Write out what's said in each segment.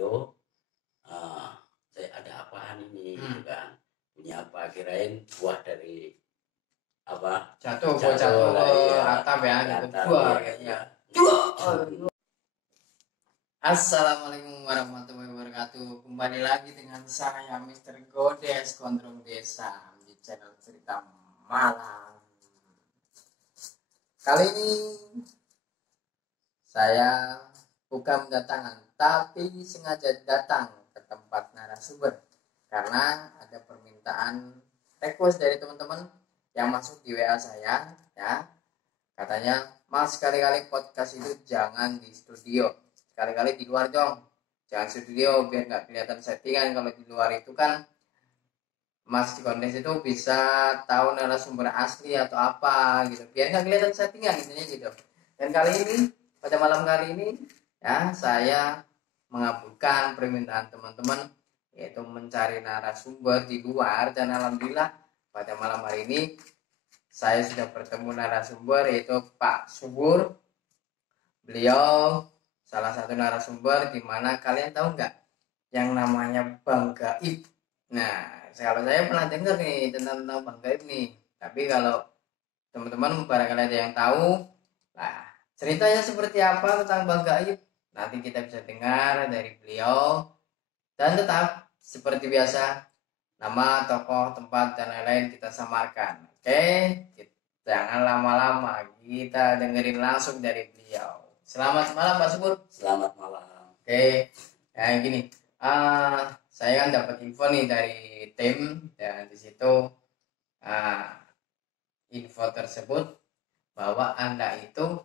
itu saya ada apaan ini gitu kan, punya apa, kirain buah dari apa jatuh lah, ke iya, atap ya ke gitu. atap, Buah iya, gitu iya. ya. Assalamualaikum warahmatullahi wabarakatuh. Kembali lagi dengan saya Mr. Godes Gondrong Desa di channel Cerita Malam. Kali ini saya bukan mendatangkan, tapi sengaja datang ke tempat narasumber karena ada permintaan request dari teman-teman yang masuk di WA saya ya. Katanya, Mas, sekali-kali podcast itu jangan di studio, sekali-kali di luar dong, jangan studio biar nggak kelihatan settingan. Kalau di luar itu kan Mas di kondes itu bisa tahu narasumber asli atau apa gitu, biar nggak kelihatan settingan intinya gitu. Dan kali ini, pada malam kali ini ya, saya mengabulkan permintaan teman-teman, yaitu mencari narasumber di luar. Dan alhamdulillah pada malam hari ini saya sudah bertemu narasumber, yaitu Pak Subur. Beliau salah satu narasumber di mana kalian tahu nggak yang namanya Bang Gaib. Nah, kalau saya pernah dengar nih tentang Bang Gaib nih, tapi kalau teman-teman barangkali ada yang tahu, nah ceritanya seperti apa tentang Bang Gaib, nanti kita bisa dengar dari beliau. Dan tetap seperti biasa, nama, tokoh, tempat, dan lain-lain kita samarkan. Oke, jangan lama-lama, kita dengerin langsung dari beliau. Selamat malam Pak Subur. Selamat malam. Oke, ya gini, saya kan dapat info nih dari tim, dan di situ info tersebut bahwa Anda itu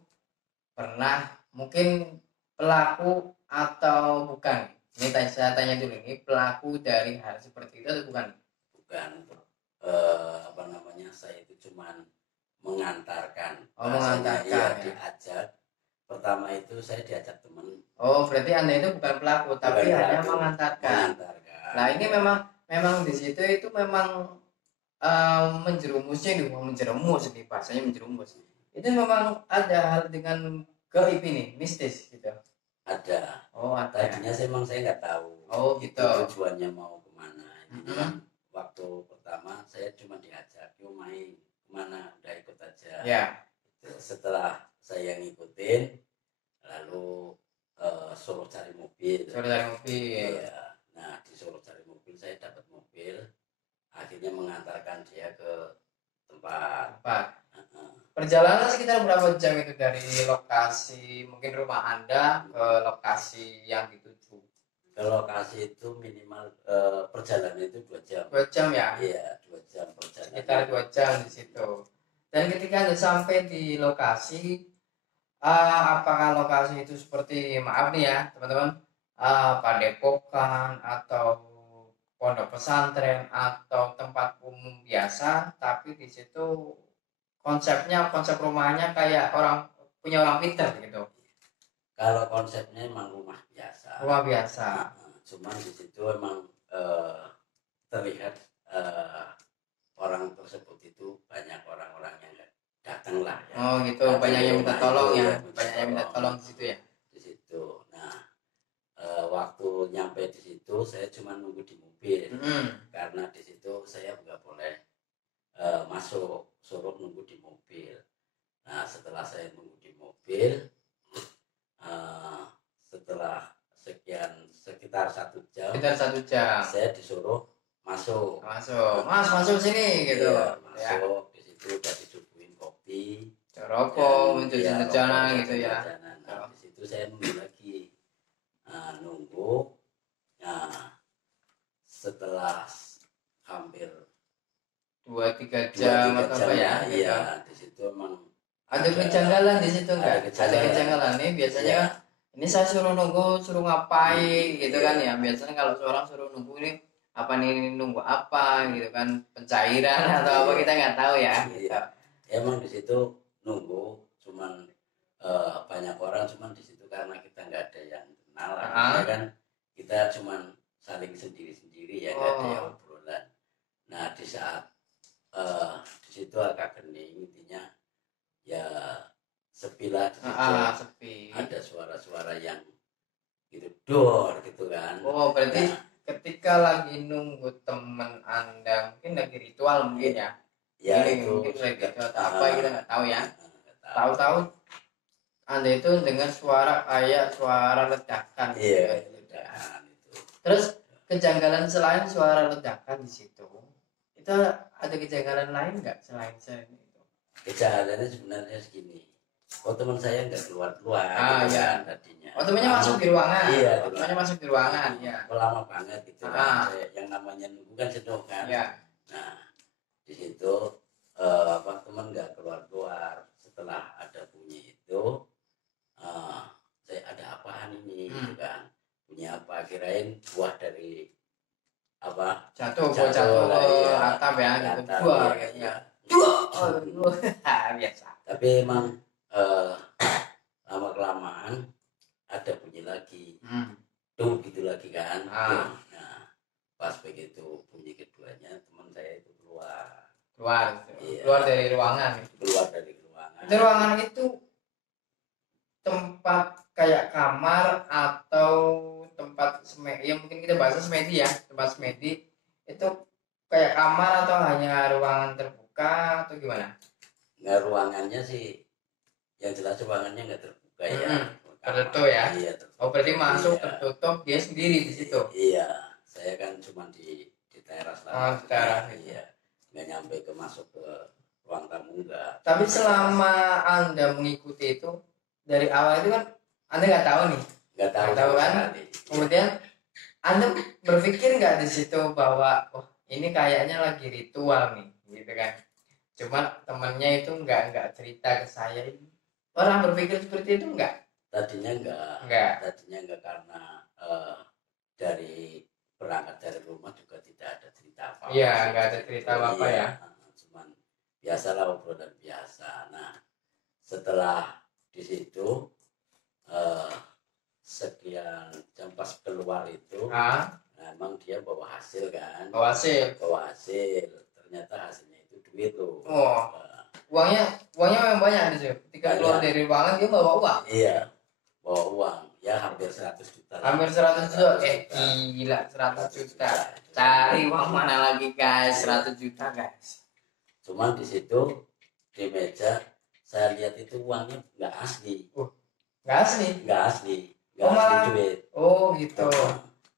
pernah mungkin pelaku atau bukan. Ini saya tanya dulu, ini pelaku dari hal seperti itu atau bukan? Bukan, apa namanya, saya itu cuman mengantarkan. Mengantarkan ya, ya. Diajak. Pertama itu saya diajak teman. Berarti Anda itu bukan pelaku, tapi hanya mengantarkan. Nah, ini memang di situ itu memang menjerumusnya nih, menjerumus nih bahasanya, menjerumus. Itu memang ada hal dengan gaib ini, mistis gitu. Ada. Ada. Tadinya memang saya nggak tahu. Gitu. Itu tujuannya mau kemana. Ini kan waktu pertama saya cuma diajak, yuk main kemana, udah ikut aja. Ya. Setelah saya ngikutin, lalu suruh cari mobil. Iya. Nah, disuruh cari mobil, saya dapat mobil. Akhirnya mengantarkan dia ke tempat. Perjalanan sekitar berapa jam itu dari lokasi mungkin rumah Anda ke lokasi yang dituju? Ke lokasi itu minimal perjalanan itu 2 jam. 2 jam ya? Iya, 2 jam perjalanan. Sekitar 2 jam di situ. Dan ketika Anda sampai di lokasi, apakah lokasi itu seperti, maaf nih ya teman-teman, padepokan atau pondok pesantren atau tempat umum biasa, tapi di situ konsep rumahnya kayak punya orang pintar gitu? Kalau konsepnya emang rumah biasa. Cuman di situ emang terlihat orang tersebut itu banyak orang-orang yang datang lah ya. Gitu, banyak yang minta tolong ya, banyak yang minta tolong di situ ya. Di situ. Nah, waktu nyampe di situ saya cuma nunggu di mobil. Karena di situ saya nggak boleh masuk, suruh nunggu di mobil. Nah, setelah saya nunggu di mobil, setelah sekitar 1 jam, saya disuruh masuk. Masuk sini gitu. Iya, masuk. Di situ udah disuguhin kopi, rokok, mencuci jajanan gitu ya. Nah, di situ saya nunggu lagi. Nunggu. Nah, setelah hampir 2-3 jam atau apa ya? Iya, di situ emang ada kejanggalan di situ enggak? Ada kejanggalan nih biasanya. Ini saya suruh nunggu, suruh ngapain gitu kan ya. Biasanya kalau seorang suruh nunggu ini apa nih, nunggu apa gitu kan, pencairan atau apa, kita nggak tahu ya. Gitu. Emang di situ nunggu, cuman banyak orang, cuman di situ karena kita nggak ada yang kenal, ya kan, kita cuman saling sendiri-sendiri ya, nggak ada yang obrolan. Nah, di saat di situ agak hening, intinya ya sepi lah di situ. Sepi. Ada suara-suara yang gitu dor gitu kan. Oh, berarti Nah, ketika lagi nunggu teman Anda mungkin lagi ritual mungkin ya. ya Ini itu mungkin lagi sudah ritual atau apa kita nggak tahu ya. nggak tahu. Tahu-tahu Anda itu dengar suara kayak suara ledakan. Iya, gitu. ledakan itu. Terus kejanggalan selain suara ledakan di situ, itu ada kejanggalan lain nggak selain itu? Kejanggalannya sebenarnya segini. Oh, teman saya nggak keluar gitu iya. kan tadinya. Oh, temannya masuk di ruangan. Iya, Temannya masuk di ruangan, ya. Lama banget gitu kan. Yang namanya nunggu kan jenuh kan. Iya. Nah, di situ teman nggak keluar. Setelah ada bunyi itu, saya ada apaan ini gitu kan. Bunyi apa, kirain buah dari apa jatuh lah, ke atap ya gitu. Dua ya. Biasa. Tapi emang lama kelamaan ada bunyi lagi. Tuh gitu lagi kan. Nah, pas begitu bunyi keduanya teman saya itu keluar Iya. Keluar dari ruangan. Itu ruangan itu tempat kayak kamar atau tempat semedi, ya mungkin kita bahasa semedi ya, tempat semedi itu kayak kamar atau hanya ruangan terbuka atau gimana? Nggak, ruangannya sih yang jelas ruangannya nggak terbuka ya. Tertutup ya. Iya, oh berarti masuk tertutup dia sendiri di situ. Iya, saya kan cuma di teras lah. Di teras. Iya, nggak nyampe ke masuk ke ruang tamu enggak. Tapi selama Anda mengikuti itu dari awal itu kan Anda nggak tahu nih. Nggak tahu kan? Kemudian Anda berpikir nggak di situ bahwa ini kayaknya lagi ritual nih, gitu kan? Cuma temennya itu nggak cerita ke saya. Orang berpikir seperti itu nggak? Tadinya enggak karena dari berangkat dari rumah juga tidak ada cerita apa-apa. Iya, nggak ada cerita apa-apa ya. Cuman biasalah obrolan biasa. Nah, setelah di situ sekian jam pas keluar itu, nah, emang dia bawa hasil kan. Bawa hasil. Ternyata hasilnya itu duit loh. Uangnya memang banyak di situ. Ketika keluar dari ruangan dia bawa uang. Iya, bawa uang. Ya hampir 100 juta. Hampir 100 juta. Gila, 100 juta. Cari uang mana lagi guys? 100 juta guys. Cuman di situ di meja saya lihat itu uangnya nggak asli. Nggak asli. Malah duit. Oh gitu.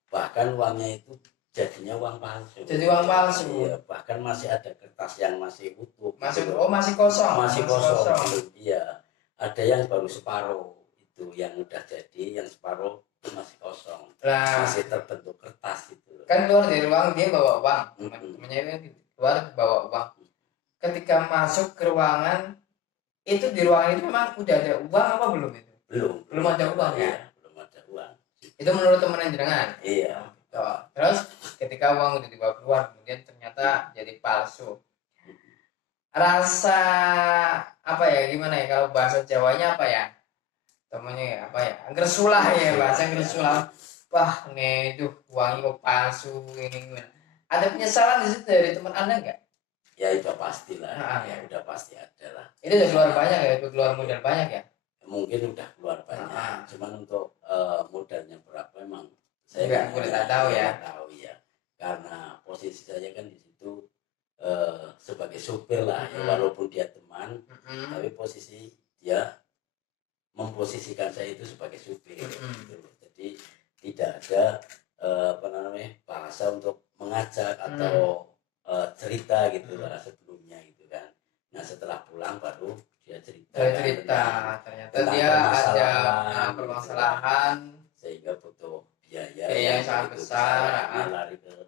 Bahkan uangnya itu jadinya uang palsu. Jadi uang palsu. Iya, bahkan masih ada kertas yang masih utuh. Masih kosong. Masih kosong. Iya. Ada yang baru separuh itu yang udah jadi, yang separuh itu masih kosong. Masih terbentuk kertas itu. Kan keluar dari ruang dia bawa uang. Temennya itu keluar bawa uang. Ketika masuk ke ruangan itu di ruangan itu memang udah ada uang apa belum itu? Belum ada uang ya. Belum ada uang. Itu menurut teman jenengan. Iya. Terus ketika uang udah dibawa keluar kemudian ternyata jadi palsu. Rasa apa ya, gimana ya kalau bahasa Jawanya apa ya? Temannya ya apa ya? Gersulah ya, bahasa gersulah. Wah, nih tuh uangnya kok palsu ini gimana? Ada penyesalan di situ dari teman Anda enggak? Ya itu pastilah. Ya udah pasti ada lah. Itu udah keluar banyak ya, itu keluar modal banyak ya? Mungkin udah keluar banyak. Cuman untuk modalnya berapa emang saya nggak tahu ya. Tahu ya. Karena posisi saya kan di situ sebagai supir lah ya, walaupun dia teman, tapi posisi dia memposisikan saya itu sebagai supir. Gitu. Jadi tidak ada bahasa untuk mengajak atau cerita gitu lah sebelumnya gitu kan. Nah setelah pulang baru dia cerita. Ternyata dia ada permasalahan sehingga butuh biaya yang sangat besar. Lari ke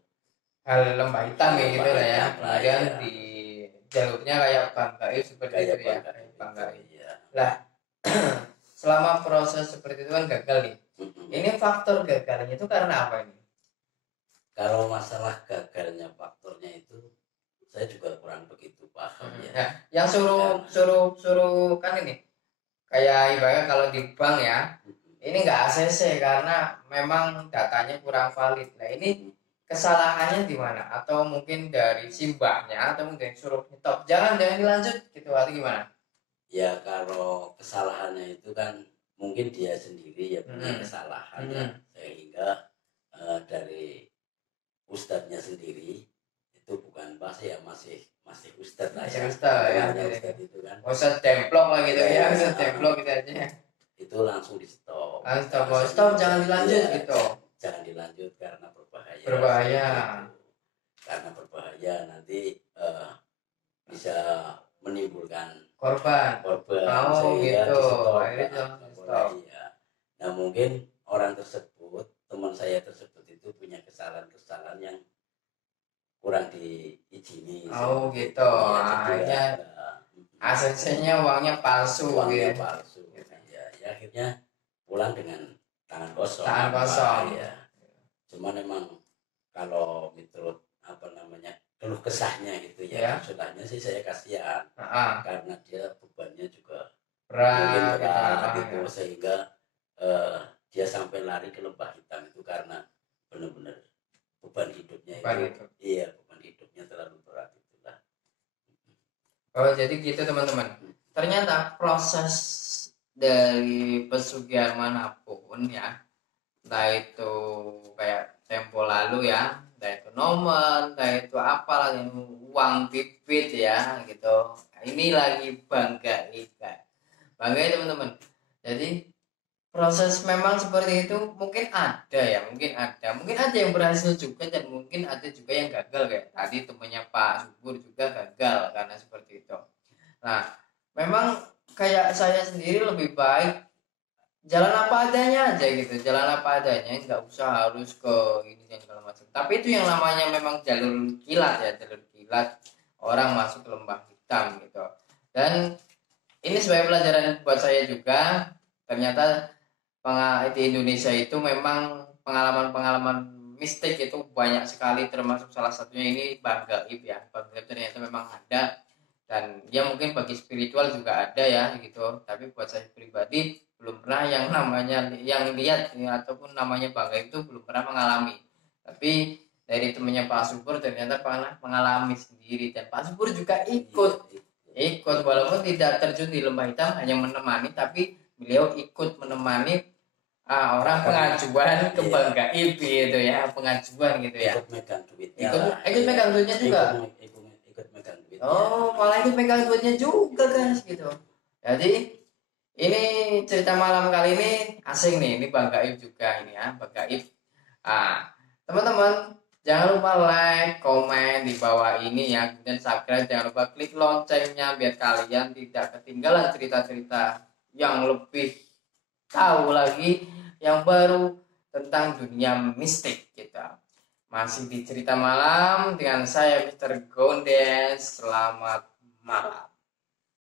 hal lembah hitam gitu lah ya. Kemudian di jalurnya kayak Bang Gaib seperti itu ya. Bang Gaib. Lah selama proses seperti itu kan gagal nih. Ini faktor gagalnya itu karena apa ini? Kalau masalah gagalnya faktornya itu saya juga kurang begitu paham ya. Nah, yang suruh kan ini kayak ibaratnya kalau di bank ya, ini nggak ACC karena memang datanya kurang valid. Nah ini kesalahannya di mana? Atau mungkin dari simbahnya atau mungkin suruh nyetop, jangan dilanjut gitu atau gimana? Ya kalau kesalahannya itu kan mungkin dia sendiri ya punya kesalahan ya, sehingga dari ustadznya sendiri itu bukan bahasa ya, masih ustadz lah ya, ustadz ya, ustadz itu kan ustadz templok lah gitu ya, ustadz templok gitu aja, itu langsung di stop, jangan dilanjut ya, gitu, jangan dilanjut karena berbahaya, karena berbahaya nanti bisa menimbulkan korban sehingga gitu. di stop, ya. Nah mungkin orang tersebut, teman saya tersebut itu punya kesalahan yang kurang diizini. Gitu. Akhirnya ACC-nya uangnya palsu. Ya, akhirnya pulang dengan tangan kosong. Ya. Cuman memang kalau menurut keluh kesahnya gitu ya, maksudnya sih saya kasihan karena dia bebannya juga berat gitu, sehingga dia sampai lari ke lembah hitam itu karena benar-benar beban hidupnya beban hidupnya terlalu berat itulah. Jadi gitu teman-teman. Ternyata proses dari pesugihan manapun ya, entah itu kayak tempo lalu ya, entah itu nomor, entah itu apalah, yang uang bibit ya gitu. Ini lagi bangga teman-teman. Jadi proses memang seperti itu mungkin ada yang berhasil juga, dan mungkin ada juga yang gagal, kayak tadi temannya Pak Subur juga gagal karena seperti itu. Nah memang kayak saya sendiri lebih baik jalan apa adanya aja gitu, nggak usah harus ke ini dan segala macam. Tapi itu yang namanya memang jalur kilat orang masuk ke lembah hitam gitu. Dan ini sebagai pelajaran buat saya juga, ternyata di Indonesia itu memang pengalaman mistik itu banyak sekali, termasuk salah satunya ini Bang Gaib ya. Bang Gaib ternyata memang ada, dan ya mungkin bagi spiritual juga ada ya gitu, tapi buat saya pribadi belum pernah yang lihat ya, ataupun namanya Bang Gaib itu belum pernah mengalami. Tapi dari temannya Pak Subur ternyata pernah mengalami sendiri, dan Pak Subur juga ikut walaupun tidak terjun di lembah hitam, hanya menemani, tapi beliau ikut menemani orang pengajuan ke Bang Gaib gitu ya, pengajuan gitu ya. Ikut megang duitnya. Ikut megang duitnya juga. Ikut megang duitnya. Malah ikut megang duitnya juga guys gitu. Jadi ini cerita malam kali ini asing nih, ini Bang Gaib juga ini ya, Bang Gaib. Teman-teman jangan lupa like, komen di bawah ini ya, kemudian subscribe, jangan lupa klik loncengnya biar kalian tidak ketinggalan cerita-cerita yang lebih tahu lagi, yang baru tentang dunia mistik kita. Masih di cerita malam dengan saya Mr. Gondes. Selamat malam.